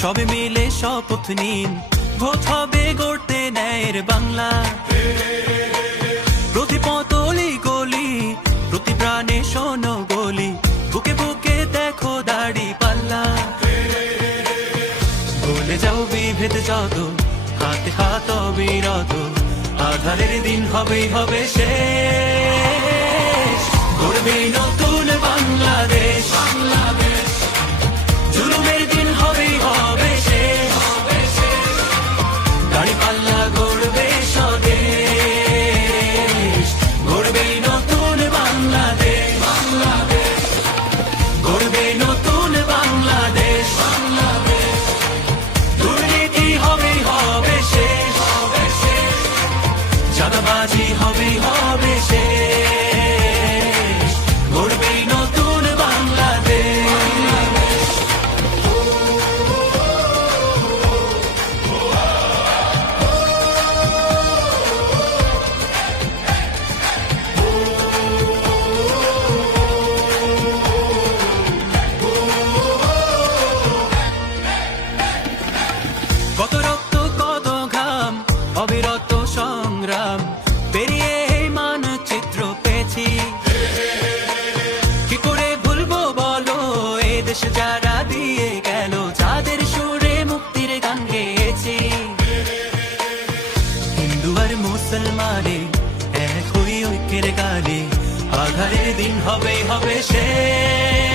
সবে মিলে শপথ নিন, ভোট হবে গড়তে ন্যায়ের বাংলা। প্রতি পতলি গলি, প্রতি প্রাণে শোনো বলি, বুকে বুকে দেখো দাড়ি পাল্লা। ভুলে যাও বিভেদ যত, হাতে হাত অবিরত, আধারের দিন হবেই হবে শেষ। গড়বে নতুন বাংলাদেশ, জুলুমের দিন হবেই হবে শেষ। দাড়ি পাল্লা গড়বে স্বদেশ, গড়বে নতুন বাংলাদেশ, গড়বে নতুন বাংলাদেশ। দুর্নীতি হবেই হবে শেষ, চাঁদাবাজি হবেই হবে শেষ। গড়বে নতুন বাংলাদেশ। কত রক্ত কত ঘাম, অবিরত সংগ্রাম পেরিয়ে এই মানচিত্র পেয়েছি। কি করে ভুলবো বলো এ দেশ যারা দিয়ে গেল, যাদের সুরে মুক্তির গান গেয়েছি। হিন্দু আর মুসলমানে এক হই ঐক্যের গানে, আধারের দিন হবে হবে শেষ।